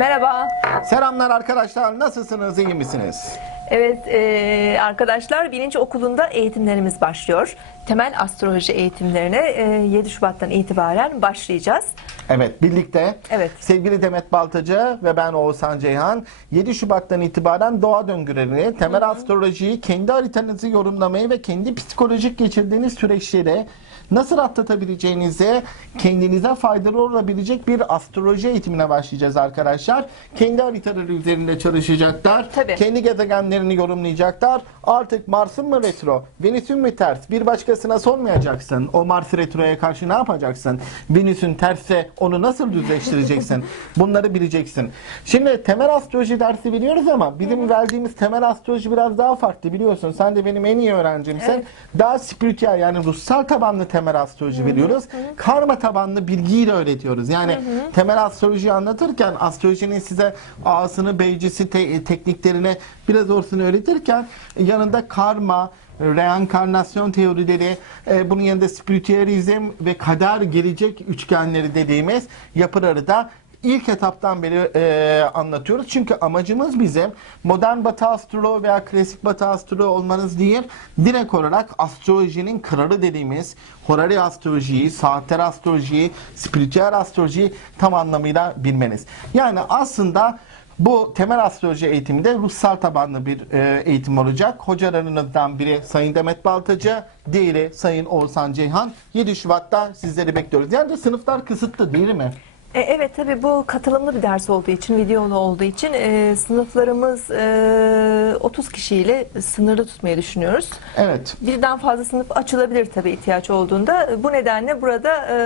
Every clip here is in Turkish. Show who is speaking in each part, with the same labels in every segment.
Speaker 1: Merhaba.
Speaker 2: Selamlar arkadaşlar. Nasılsınız? iyi misiniz?
Speaker 1: Evet e, arkadaşlar bilinç okulunda eğitimlerimiz başlıyor. Temel astroloji eğitimlerine e, 7 Şubat'tan itibaren başlayacağız.
Speaker 2: Evet, birlikte Evet. sevgili Demet Baltacı ve ben Oğuzhan Ceyhan 7 Şubat'tan itibaren doğa döngülerini, temel astrolojiyi, kendi haritanızı yorumlamayı ve kendi psikolojik geçirdiğiniz süreçleri nasıl atlatabileceğinizi, kendinize faydalı olabilecek bir astroloji eğitimine başlayacağız arkadaşlar. Kendi haritaları üzerinde çalışacaklar. Tabii. Kendi gezegenlerini yorumlayacaklar. Artık Mars'ın mı retro, Venüs'ün mü ters? Bir başkasına sormayacaksın. O Mars retroya karşı ne yapacaksın? Venüs'ün terse onu nasıl düzleştireceksin? Bunları bileceksin. Şimdi temel astroloji dersi biliyoruz ama bizim verdiğimiz temel astroloji biraz daha farklı biliyorsun. Sen de benim en iyi öğrencimsin. Evet. Daha spiritüel yani ruhsal tabanlı temel astroloji veriyoruz. Karma tabanlı bilgiyi de öğretiyoruz. Yani temel astrolojiyi anlatırken astrolojinin size ağasını, beycisi, te- tekniklerini biraz olsun öğretirken yanında karma, reenkarnasyon teorileri, e, bunun yanında spiritüelizm ve kader gelecek üçgenleri dediğimiz yapıları da ilk etaptan beri e, anlatıyoruz. Çünkü amacımız bizim modern batı astroloğu veya klasik batı astroloğu olmanız değil. Direkt olarak astrolojinin kralı dediğimiz horary astrolojiyi, saatler astrolojiyi, spiritüel astrolojiyi tam anlamıyla bilmeniz. Yani aslında bu temel astroloji eğitiminde ruhsal tabanlı bir e, eğitim olacak. Hocalarınızdan biri Sayın Demet Baltacı, diğeri Sayın Oğuzhan Ceyhan. 7 Şubat'ta sizleri bekliyoruz. Yani sınıflar kısıtlı değil mi?
Speaker 1: E, evet tabii bu katılımlı bir ders olduğu için, videolu olduğu için e, sınıflarımız e, 30 kişiyle sınırlı tutmayı düşünüyoruz. Evet. Birden fazla sınıf açılabilir tabii ihtiyaç olduğunda. Bu nedenle burada e,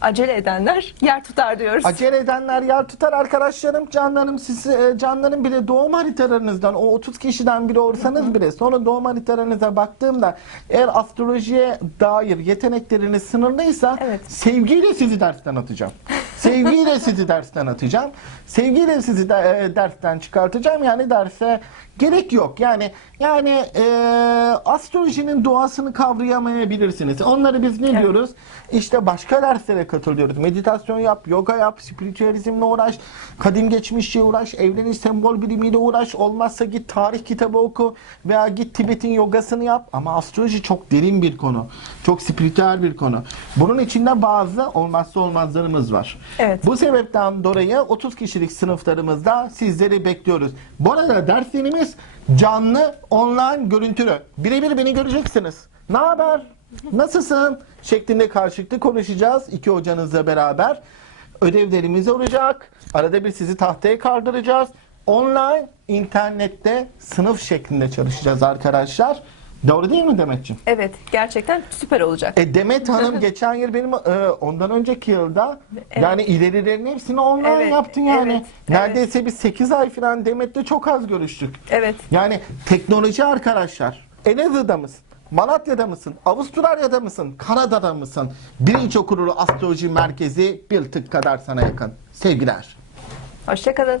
Speaker 1: acele edenler yer tutar diyoruz.
Speaker 2: Acele edenler yer tutar arkadaşlarım, canlarım siz e, canlarım bile doğum haritalarınızdan o 30 kişiden biri olsanız bile sonra doğum haritalarınıza baktığımda eğer astrolojiye dair yetenekleriniz sınırlıysa Evet. sevgiyle sizi dersten atacağım. Sevgiyle sizi dersten atacağım. Sevgiyle sizi de, e, dersten çıkartacağım. Yani derse gerek yok. Yani yani e, astrolojinin doğasını kavrayamayabilirsiniz. Onları biz ne Evet. diyoruz? İşte başka derslere katılıyoruz. Meditasyon yap, yoga yap, spiritüalizmle uğraş, kadim geçmişle uğraş, evreni sembol bilimiyle uğraş. Olmazsa git tarih kitabı oku veya git Tibet'in yogasını yap. Ama astroloji çok derin bir konu. Çok spiritüel bir konu. Bunun içinde bazı olmazsa olmazlarımız var. Evet. Bu sebepten dolayı 30 kişilik sınıflarımızda sizleri bekliyoruz. Bu arada derslerimiz canlı, online, görüntülü. Birebir beni göreceksiniz. Ne haber? Nasılsın? Şeklinde karşılıklı konuşacağız iki hocanızla beraber. Ödevlerimiz olacak. Arada bir sizi tahtaya kaldıracağız. Online, internette sınıf şeklinde çalışacağız arkadaşlar. Doğru değil mi Demetciğim?
Speaker 1: Evet gerçekten süper olacak.
Speaker 2: E Demet Hanım geçen yıl benim e, ondan önceki yılda Evet. yani ilerilerin hepsini online Evet, yaptın yani. evet, Neredeyse biz 8 ay falan Demet'le çok az görüştük. Evet. Yani teknoloji arkadaşlar. Elazığ'da mısın? Malatya'da mısın? Avustralya'da mısın? Kanada'da mısın? Birinci kurulu astroloji merkezi bir tık kadar sana yakın. Sevgiler.
Speaker 1: Hoşçakalın.